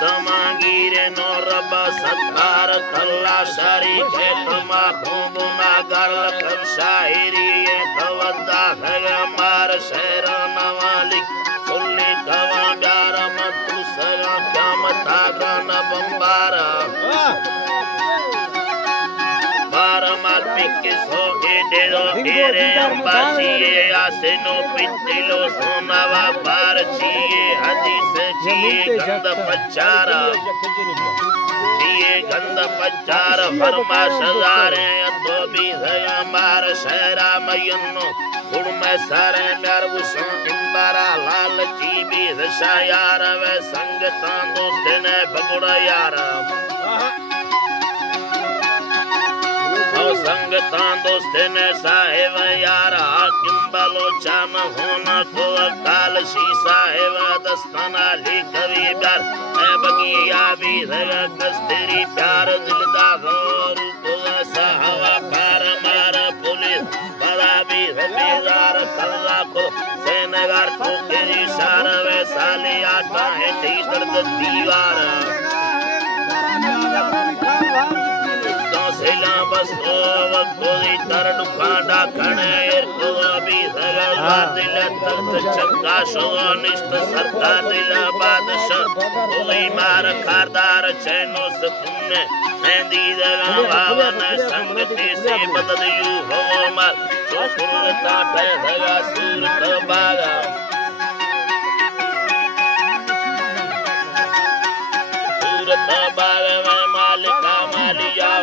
दमागीरे no रब सत्कार कल्ला शारी खेतमा खूबुना गर्ल कर शायरी ये तवद्दा है मार शहर नवालिक सुन्नी कवा डार मतु सगा क्या मता ग्रन बंबारा बारमाल पिकिस हो एडेरो एरे अंबाचिए आसेनो पिटिलो सोनावा बार चिए हदीस चिए गंद पचारा चिए गंद पचार फरमा सजारे तो भी है मार शहरा मयन्नो गुड़मे सारे म्यार उस इंबारा लाल ची भी दशा यार वे संगता दोस्त ने बगुड़ा यार संगता दोस्त ने साहेब यारा किम्बलो चाम होना को काल शी साहेब दस्ताना ली कवि प्यार है बगिया भी धगा कस्तरी प्यार दिलदा गौर को साहवा पार मार पुलिस बड़ा भी बेजार कल्ला को सेनगार को तेरी सार वे साले आटा है ती दर्द दीवार सेला बस तो वकोली तरड कांडा कणेर को अभी धरला दिल तख्त चक्का शो निष्ठ सरकार दिल बादशाह कोई मार खारदार चैनो सुकून मेहंदी दगा भावन संगति से बदल यू हो मर चोकुर काटे धगा सूरत बागा सूरत बागा में मालिका मालिया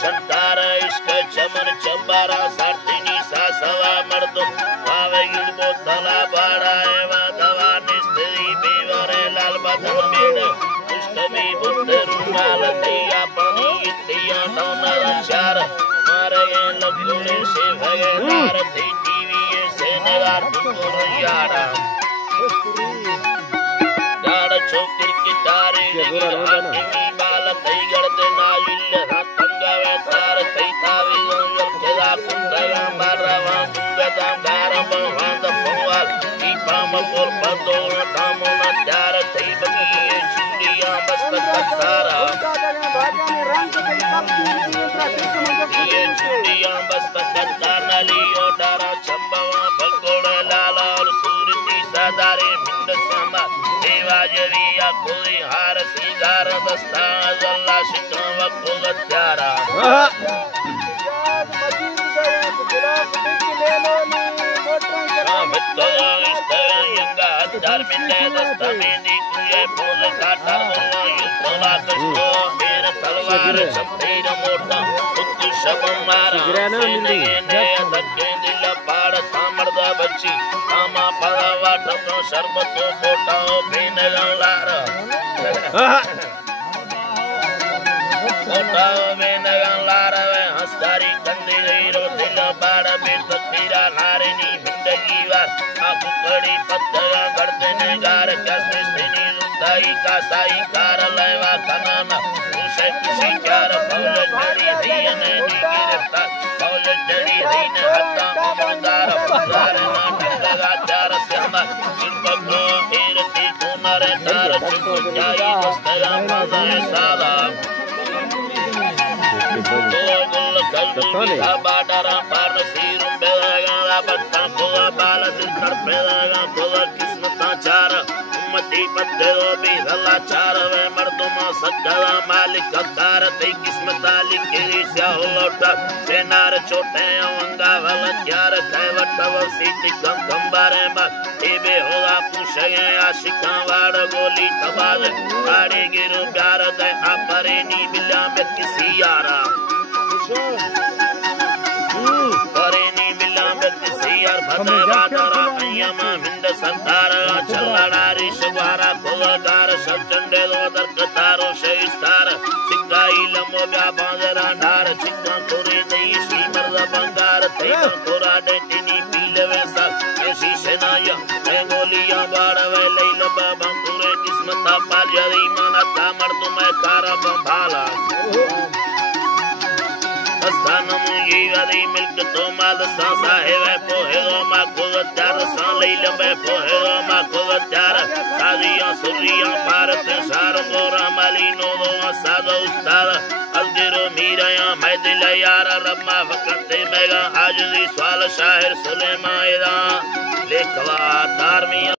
छंटारा इश्क चमन चंबारा सार्थिनी सासवा मर्दो भावे युद्धो तला बाड़ा एवा दवा निस्त्री बेवरे लाल बदन बेड़ पुष्टमी बुद्ध रुमाल दिया पानी इतिया नौनर चार मारे लगुने से भगे दार दी टीवी से नगार तुमको यारा गाड़ छोकर की तारे हाकिमी बाल तई गड़ते नालिल रतंगवे तार तई तावी लोंजल केदा कुंडया मारवा कुंगदा गारम वंद पोवाल की पाम पोल पदोल दामोना त्यार तई बगी चूड़िया मस्त कतारा ये चूड़िया मस्त कतार नलियो डारा चंबवा भगोड़ लाला और सूरती सादारे मिंद समा देवाजरिया कोई हार सिगार दस्ता जल्ला शिकवा को गत्यारा मित्तो इस्तर यंगा हत्यार मिले दस्ता मेदी कुये फूल काटार दोला युद्धला कस्तो मेर तलवार शब्दीर मोटा उत्तु शब मारा सीने ने धक्के दिल पाड़ तामर्दा बच्ची तामा पड़वा ठतो शरबतो कोटाओ बेन गंगारा कोटाओ बेन गंगारा वे हंसकारी कंदी गई रो दिल पाड़ बीर तकीरा नारिनी बिंदगी वार आँखों कड़ी पत्तगा गड़ते ने गार कसने सेनी लुटाई का साई कार लेवा कनाना उसे खुशी चार फौज जड़ी दी ने गिरफ्तार फौज जड़ी दी ने हत्ता उमरदार फौजार ना बिंदगा चार श्यामा चिंपको ईरती कुमार तार चुप जाई दस्तगा मज़े साला गुल कल्बी बाडारा पार सीरुम बेलगा बत्ता कोला बाल दिल कर बेलगा कोला किस्मता चार उम्मती बदलो भी हल्ला चार वे मर्दों सगला मालिक कार ते किस्मता लिखे से होटा सेनार छोटे अंगा वाला चार कैवट सीटी गंबारे मा एबे होला पुछे आशिका वाड़ गोली तबाल आड़े गिरो प्यार दे आपरे नी बिला में किसी यारा करेनी मिला में किसी यार भद्रा तारा अय्यमा मिंद संतार चलनारी शुभारा कोलदार सचंडे दो दरकतारो शेस्तार सिकाई लमो ब्या बांजरा नार चिक्का कोरे दई श्री मर्द बंगार ते कोरा दे तिनी पीलवे सा ऐसी सेनाया बेंगोलिया बाड़वे लैलब बंदूरे किस्मता पाजरी माना तामर तुम्हें कारा बंभाला स्थानम ये वाली मिल्क तो माल सांसा है वे पोहे मा को त्यार सा ले लंबे पोहे मा को त्यार Surya Bharat Sarangora Malino Asada Ustada Aldiro Miraya Maidilayara Ramma Vakante Mega Hajdi Swala Shahir Sulemaida Lekwa Dharmiya